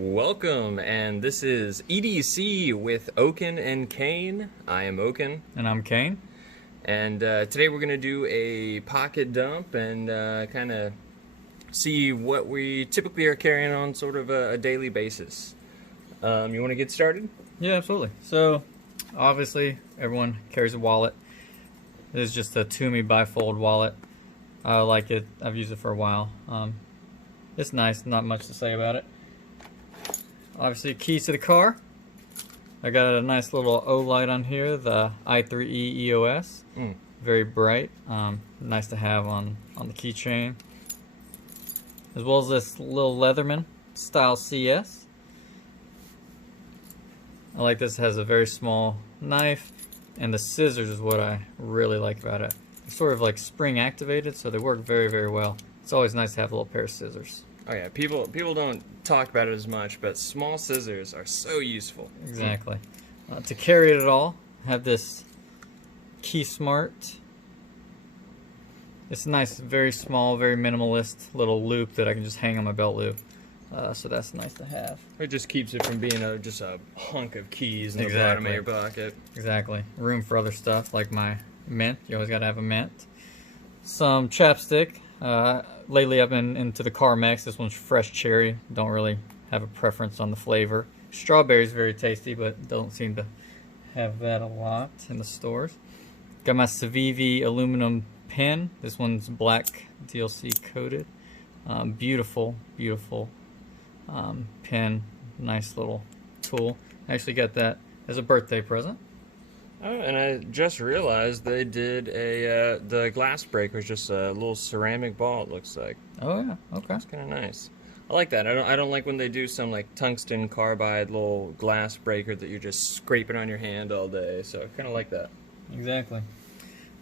Welcome, and this is EDC with Oaken and Kane. I am Oaken. And I'm Kane. And today we're going to do a pocket dump and kind of see what we typically are carrying on sort of a daily basis. You want to get started? Yeah, absolutely. So, obviously, everyone carries a wallet. This is just a Toomey bifold wallet. I like it. I've used it for a while. It's nice. Not much to say about it. Obviously, keys to the car. I got a nice little O light on here, the i3E EOS. Very bright. Nice to have on the keychain. As well as this little Leatherman style CS. I like this. It has a very small knife, and the scissors is what I really like about it. They're sort of like spring activated, so they work very, very well. It's always nice to have a little pair of scissors. Oh yeah, people don't talk about it as much, but small scissors are so useful. Exactly. To carry it all, I have this Key Smart. It's a nice, very small, very minimalist little loop that I can just hang on my belt loop. So that's nice to have. It just keeps it from being just a hunk of keys in the bottom of your pocket. Exactly. Room for other stuff like my mint. You always got to have a mint. Some chapstick. Lately I've been into the Carmex. This one's fresh cherry. Don't really have a preference on the flavor. Strawberry is very tasty, but don't seem to have that a lot in the stores. Got my Civivi aluminum pen. This one's black DLC coated. Beautiful, beautiful pen. Nice little tool. I actually got that as a birthday present. Oh, and I just realized they did the glass breaker is just a little ceramic ball, it looks like. Oh yeah, okay. It's kind of nice. I like that. I don't like when they do some like tungsten carbide little glass breaker that you're just scraping on your hand all day. So I kind of like that. Exactly.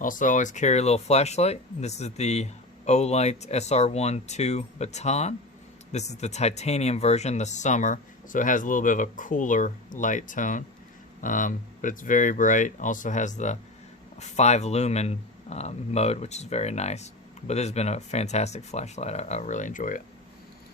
Also, always carry a little flashlight. This is the Olight SR1-2 baton. This is the titanium version, the summer, so it has a little bit of a cooler light tone. But it's very bright. Also has the 5 lumen mode, which is very nice. But this has been a fantastic flashlight. I really enjoy it.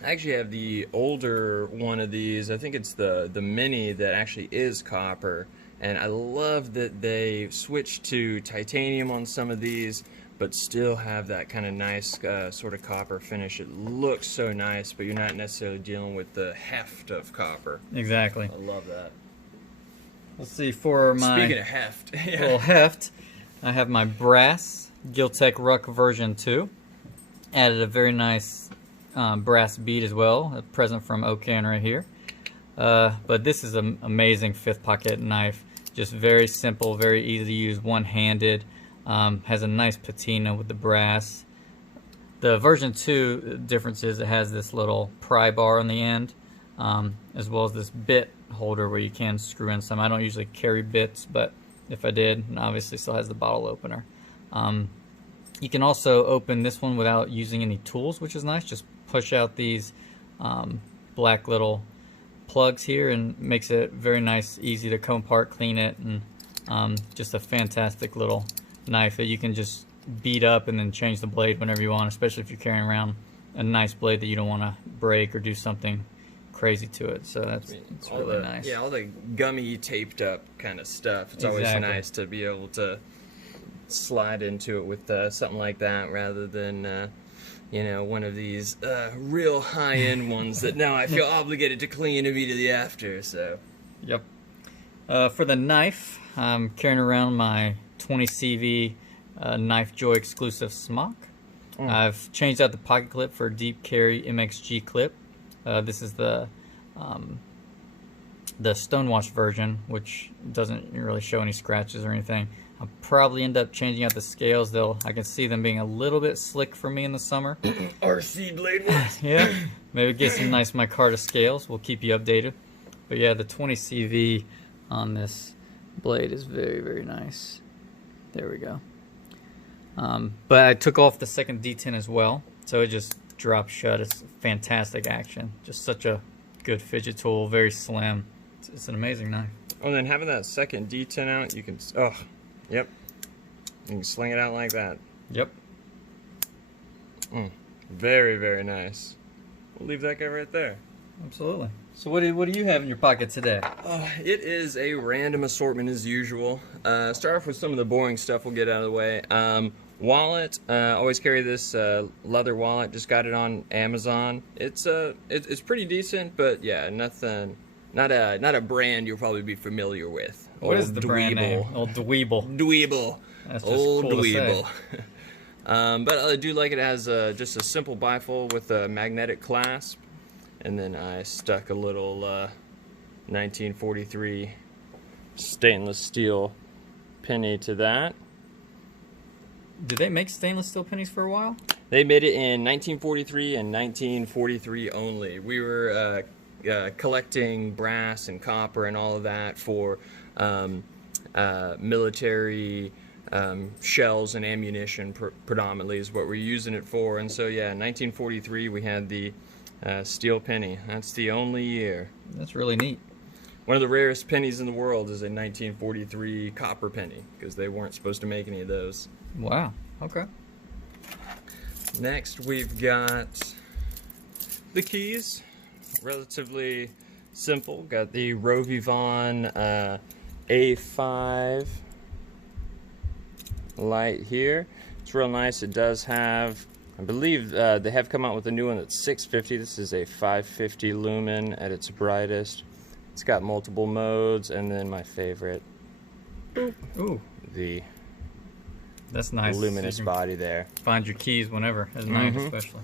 I actually have the older one of these. I think it's the mini that actually is copper. And I love that they switched to titanium on some of these, but still have that kind of nice sort of copper finish. It looks so nice, but you're not necessarily dealing with the heft of copper. Exactly. I love that. Let's see, for my Speaking of heft, little heft, I have my brass Giltech Ruck version 2. Added a very nice brass bead as well, a present from Oaken right here. But this is an amazing 5th pocket knife. Just very simple, very easy to use, one-handed. Has a nice patina with the brass. The version 2 difference is it has this little pry bar on the end, as well as this bit holder where you can screw in some. I don't usually carry bits, but if I did, and obviously still has the bottle opener. You can also open this one without using any tools, which is nice. Just push out these black little plugs here and makes it very nice, easy to comb apart, clean it, and just a fantastic little knife that you can just beat up and then change the blade whenever you want, especially if you're carrying around a nice blade that you don't want to break or do something crazy to it. So that's really nice. Yeah, all the gummy taped up kind of stuff. It's always nice to be able to slide into it with something like that rather than you know, one of these real high-end ones that now I feel obligated to clean immediately after. So yep. For the knife, I'm carrying around my 20CV Knife Joy exclusive smock. I've changed out the pocket clip for a deep carry MXG clip. This is the stonewash version, which doesn't really show any scratches or anything. I'll probably end up changing out the scales. I can see them being a little bit slick for me in the summer. RC blade ones. Yeah, maybe get some nice micarta scales. We'll keep you updated. But yeah, the 20CV on this blade is very, very nice. There we go. But I took off the second D10 as well, so it just drops shut. It's fantastic action. Just such a good fidget tool, very slim. It's an amazing knife. Oh, and then having that second D10 out, you can, oh, yep. You can sling it out like that. Yep. Very, very nice. We'll leave that guy right there. Absolutely. So what do you have in your pocket today? It is a random assortment as usual. Start off with some of the boring stuff we'll get out of the way. Wallet. Always carry this leather wallet. Just got it on Amazon. It's pretty decent, but yeah, nothing. Not a brand you'll probably be familiar with. What is the brand name? Old Dweeble. Dweeble. That's just Old cool to Dweeble. say. But I do like it. It has just a simple bifold with a magnetic clasp. And then I stuck a little 1943 stainless steel penny to that. Did they make stainless steel pennies for a while? They made it in 1943 and 1943 only. We were collecting brass and copper and all of that for military shells and ammunition predominantly is what we're using it for. And so yeah, in 1943 we had the steel penny. That's the only year. That's really neat. One of the rarest pennies in the world is a 1943 copper penny because they weren't supposed to make any of those. Wow. Okay. Next we've got the keys. Relatively simple. Got the Rovivon A5 light here. It's real nice. It does have, I believe they have come out with a new one that's 650. This is a 550 lumen at its brightest. It's got multiple modes, and then my favorite, Ooh. the That's nice. luminous So you can body there. find your keys whenever, at night especially.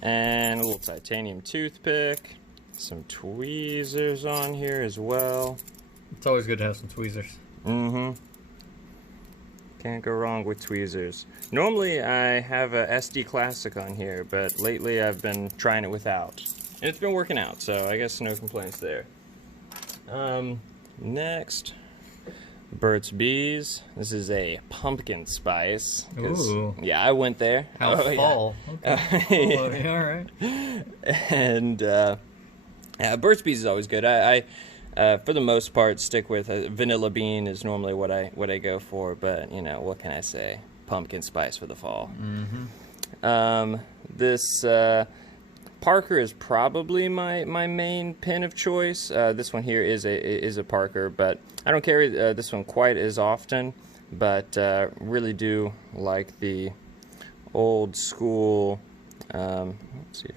And a little titanium toothpick. Some tweezers on here as well. It's always good to have some tweezers. Can't go wrong with tweezers. Normally I have a SD Classic on here, but lately I've been trying it without. And it's been working out, so I guess no complaints there. Next, Burt's Bees. This is a pumpkin spice. Ooh. Yeah, I went there. How fall. Yeah. Okay. Oh, yeah, all right. And yeah, Burt's Bees is always good. I for the most part stick with vanilla bean is normally what I go for, but you know, what can I say? Pumpkin spice for the fall. This Parker is probably my main pen of choice. This one here is a Parker, but I don't carry this one quite as often, but really do like the old school let's see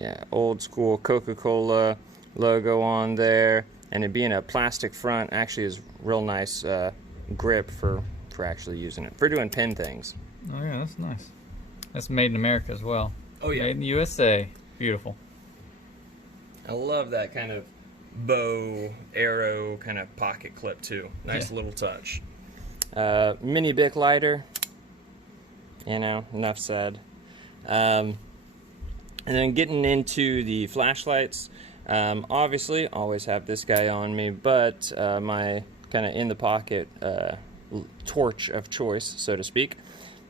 if, old school Coca-Cola logo on there, and it being a plastic front actually is real nice grip for actually using it for doing pen things. Oh yeah, that's nice. That's made in America as well. Oh yeah, made in the USA. Beautiful. I love that kind of bow arrow kind of pocket clip too. Nice little touch. Mini Bic lighter. You know, enough said. And then getting into the flashlights. Obviously, always have this guy on me, but my kind of in the pocket torch of choice, so to speak,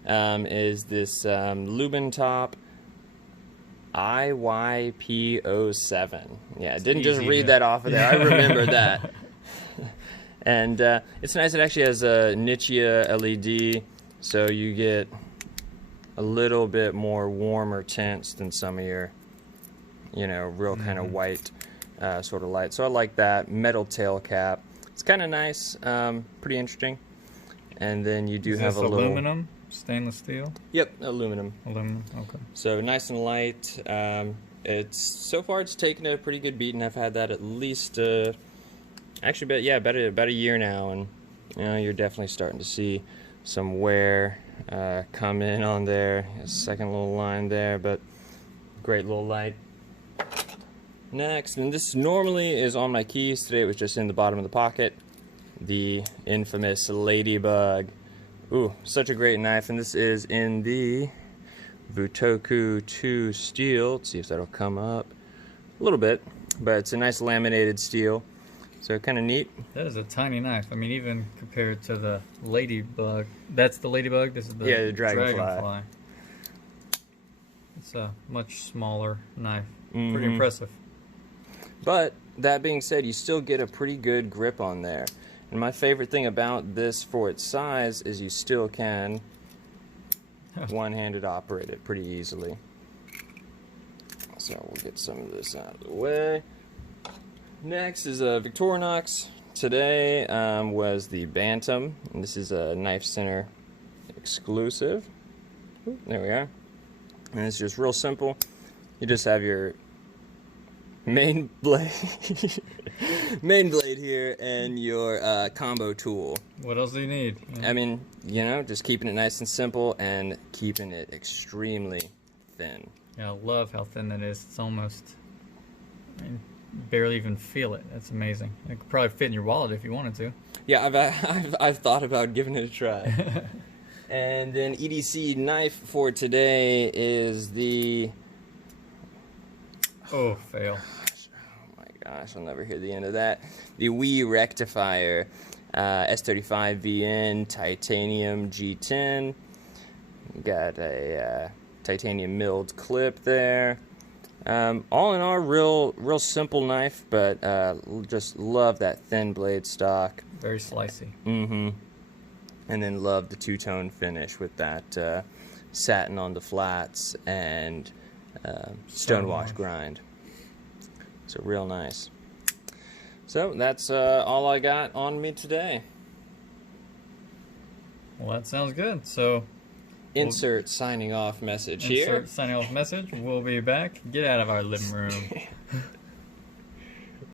is this Lubentop IYP07. Yeah, I didn't just read that off of there. I remember that. And it's nice. It actually has a Nichia LED, so you get a little bit more warmer tints than some of your, you know, real kind of white sort of light. So I like that. Metal tail cap. It's kind of nice. Pretty interesting. And then you do have a little aluminum, stainless steel. Yep, aluminum. Aluminum. Okay. So nice and light. It's so far it's taken a pretty good beating. I've had that at least actually, about a year now, and you know, you're definitely starting to see some wear come in on there. A second little line there, but great little light. Next, and this normally is on my keys. Today it was just in the bottom of the pocket. The infamous Ladybug. Ooh, such a great knife, and this is in the Vutoku 2 steel. Let's see if that'll come up a little bit, but it's a nice laminated steel, so kind of neat. That is a tiny knife. I mean, even compared to the Ladybug. That's the Ladybug. This is the the Dragonfly. It's a much smaller knife. Pretty impressive. But that being said, you still get a pretty good grip on there. And my favorite thing about this for its size is you still can one-handed operate it pretty easily. So we'll get some of this out of the way. Next is a Victorinox. Today was the Bantam, and this is a Knife Center exclusive. Ooh, there we are. And it's just real simple. You just have your main blade, here, and your combo tool. What else do you need? Yeah. I mean, you know, just keeping it nice and simple and keeping it extremely thin. Yeah, I love how thin that is. It's almost, I mean, barely even feel it. That's amazing. It could probably fit in your wallet if you wanted to. Yeah, I've thought about giving it a try. And then EDC knife for today is the... Oh, fail. Oh my gosh, I'll never hear the end of that. The Wii Rectifier S35VN Titanium G10. Got a titanium milled clip there. All in all, real simple knife, but just love that thin blade stock. Very slicey. Mm-hmm. And then love the two-tone finish with that satin on the flats and stonewash grind. So real nice. So that's all I got on me today. Well, that sounds good. So Insert signing off message here. Insert signing off message. We'll be back. Get out of our living room.